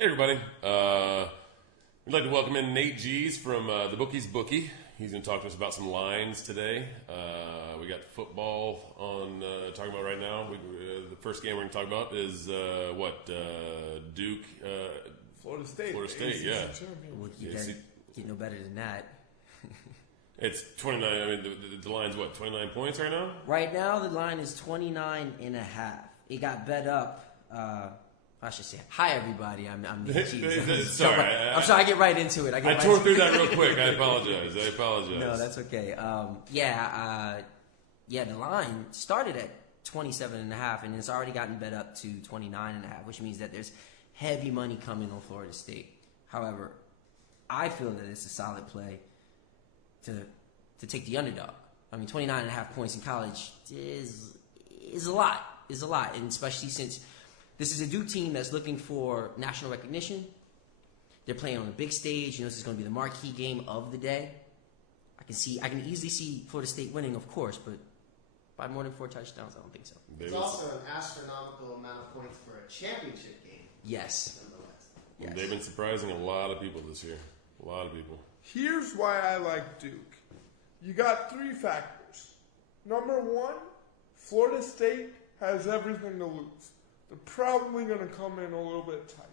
Hey everybody, we'd like to welcome in Nate G's from the Bookie's Bookie. He's going to talk to us about some lines today. We got football on talking about right now. The first game we're going to talk about is Duke, Florida State. Florida State, ACC yeah. champion. You gotta get no better than that. It's 29. I mean, the line's what, 29 points right now? Right now, the line is 29.5. It got bet up. I should say, hi everybody. I'm Nate G. Sorry, I'm sorry. I get right into it. I tore through that real quick. I apologize. No, that's okay. The line started at 27.5, and it's already gotten bet up to 29.5, which means that there's heavy money coming on Florida State. However, I feel that it's a solid play to take the underdog. I mean, 29.5 points in college is a lot. And especially since this is a Duke team that's looking for national recognition. They're playing on a big stage. This is going to be the marquee game of the day. I can easily see Florida State winning, of course, but by more than 4 touchdowns, I don't think so. It's also an astronomical amount of points for a championship game. Yes. Nonetheless. They've been surprising a lot of people this year. A lot of people. Here's why I like Duke. You got 3 factors. Number 1, Florida State has everything to lose. They're probably going to come in a little bit tight.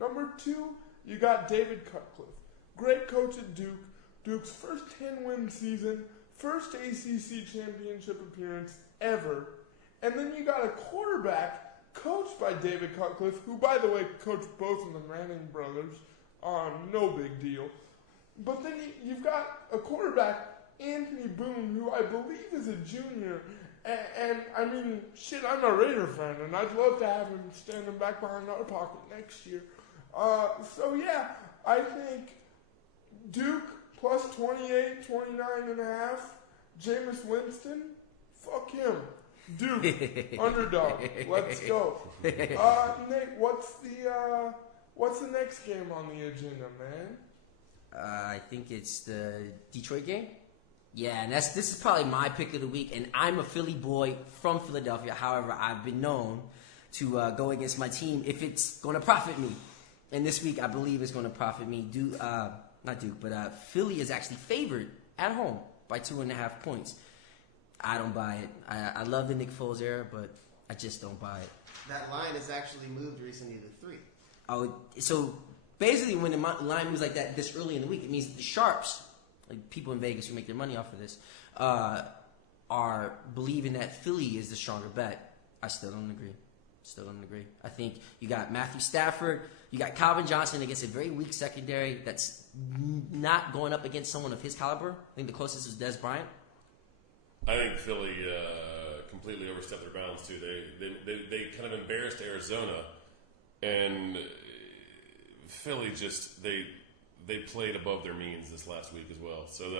Number 2, you got David Cutcliffe. Great coach at Duke. Duke's first 10-win season, first ACC championship appearance ever. And then you got a quarterback coached by David Cutcliffe, who, by the way, coached both of the Manning brothers. No big deal. But then you've got a quarterback, Anthony Boone, who I believe is a junior. And I mean, shit, I'm a Raider fan, and I'd love to have him standing back behind our pocket next year. I think Duke plus 28, 29.5. Jameis Winston, fuck him. Duke, underdog. Let's go. Nate, what's the next game on the agenda, man? I think it's the Detroit game. Yeah, and this is probably my pick of the week, and I'm a Philly boy from Philadelphia. However, I've been known to go against my team if it's going to profit me. And this week, I believe it's going to profit me. Philly is actually favored at home by 2.5 points. I don't buy it. I love the Nick Foles era, but I just don't buy it. That line has actually moved recently to 3. Oh, so basically, when the line moves like that this early in the week, it means the sharps, like people in Vegas who make their money off of this, are believing that Philly is the stronger bet. I still don't agree. I think you got Matthew Stafford, you got Calvin Johnson against a very weak secondary that's not going up against someone of his caliber. I think the closest is Des Bryant. I think Philly completely overstepped their bounds too. They kind of embarrassed Arizona, and Philly just they played above their means this last week as well. So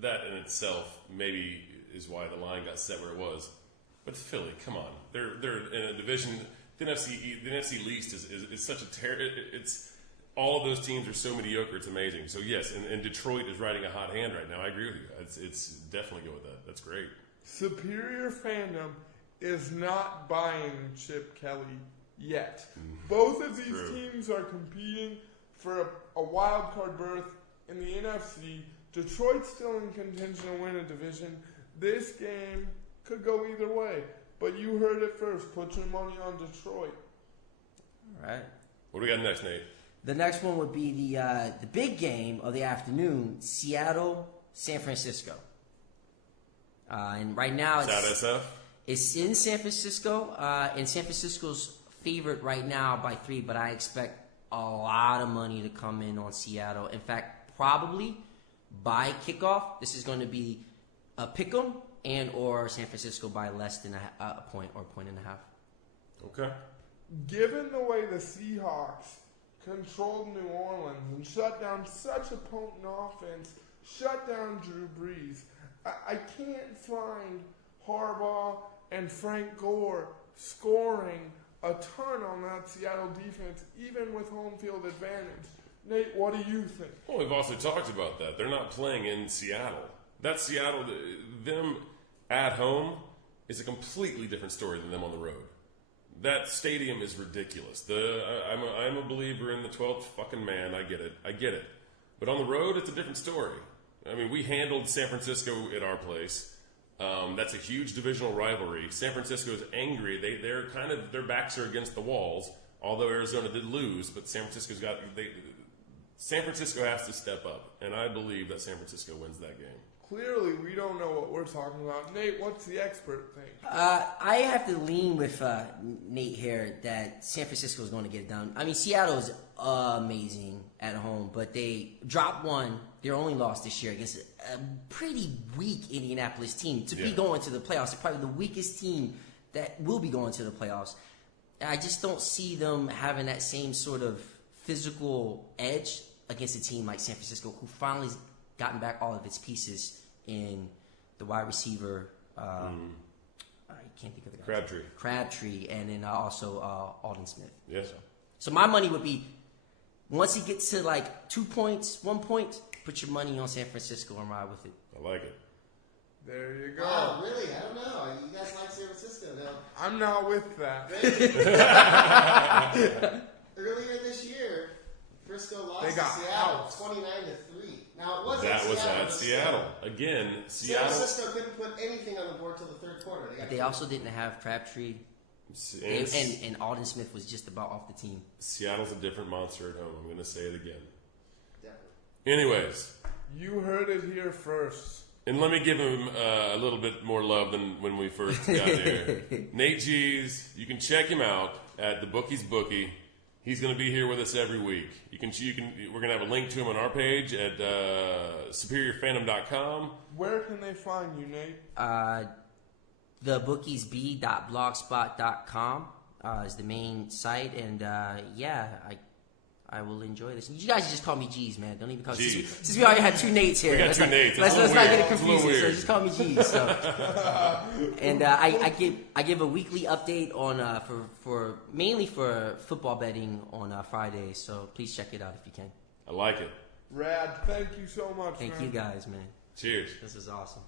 that in itself maybe is why the line got set where it was. But Philly, come on, they're in a division. The NFC Least is such a terror. It's all of those teams are so mediocre. It's amazing. So yes, and Detroit is riding a hot hand right now. I agree with you. It's definitely go with that. That's great. Superior fandom is not buying Chip Kelly yet. Both of these teams are competing for a wild card berth in the NFC. Detroit's still in contention to win a division. This game could go either way, but you heard it first. Put your money on Detroit. All right. What do we got next, Nate? The next one would be the big game of the afternoon, Seattle, San Francisco. And right now it's in San Francisco, and San Francisco's favored right now by 3, but I expect a lot of money to come in on Seattle. In fact, probably by kickoff, this is going to be a pick'em and or San Francisco by less than a point or 1.5. Okay. Given the way the Seahawks controlled New Orleans and shut down such a potent offense, shut down Drew Brees, I can't find Harbaugh and Frank Gore scoring a ton on that Seattle defense, even with home field advantage. Nate, what do you think? Well, we've also talked about that. They're not playing in Seattle. That's Seattle. Them at home is a completely different story than them on the road. that stadium is ridiculous. I'm a believer in the 12th fucking man. I get it. But on the road, it's a different story. I mean, we handled San Francisco at our place. That's a huge divisional rivalry. San Francisco is angry. They're kind of, their backs are against the walls. Although Arizona did lose, but San Francisco has to step up, and I believe that San Francisco wins that game. Clearly, we don't know what we're talking about. Nate, what's the expert think? I have to lean with Nate here that San Francisco is going to get it done. I mean, Seattle is amazing at home, but they dropped one. Their only loss this year against a pretty weak Indianapolis team. To be going to the playoffs, they're probably the weakest team that will be going to the playoffs. I just don't see them having that same sort of physical edge against a team like San Francisco, who finally gotten back all of its pieces in the wide receiver. I can't think of the guy. Crabtree, and then also Alden Smith. Yeah. So my money would be, once he gets to like 2 points, 1 point, put your money on San Francisco and ride with it. I like it. There you go. Wow, really? I don't know. You guys like San Francisco, though. I'm not with that. Earlier this year, Frisco lost They to got Seattle, out. 29-3. Now it wasn't That was Seattle. at Seattle. Again, San Seattle. Francisco couldn't put anything on the board till the third quarter. But they also didn't have Crabtree, and Alden Smith was just about off the team. Seattle's a different monster at home. I'm going to say it again. Definitely. Anyways. You heard it here first. And let me give him a little bit more love than when we first got here. Nate G's, you can check him out at the Bookie's Bookie. He's going to be here with us every week. We're going to have a link to him on our page at superiorphantom.com. Where can they find you, Nate? Thebookiesb.blogspot.com is the main site, and I will enjoy this. You guys just call me G's, man. Don't even call me G's. Since we already had two Nates here. We got two Nates. Let's not get it confusing. So just call me G's. So. And I give a weekly update on for mainly for football betting on Fridays. So please check it out if you can. I like it. Rad, thank you so much, Thank man. you guys, man. Cheers. This is awesome.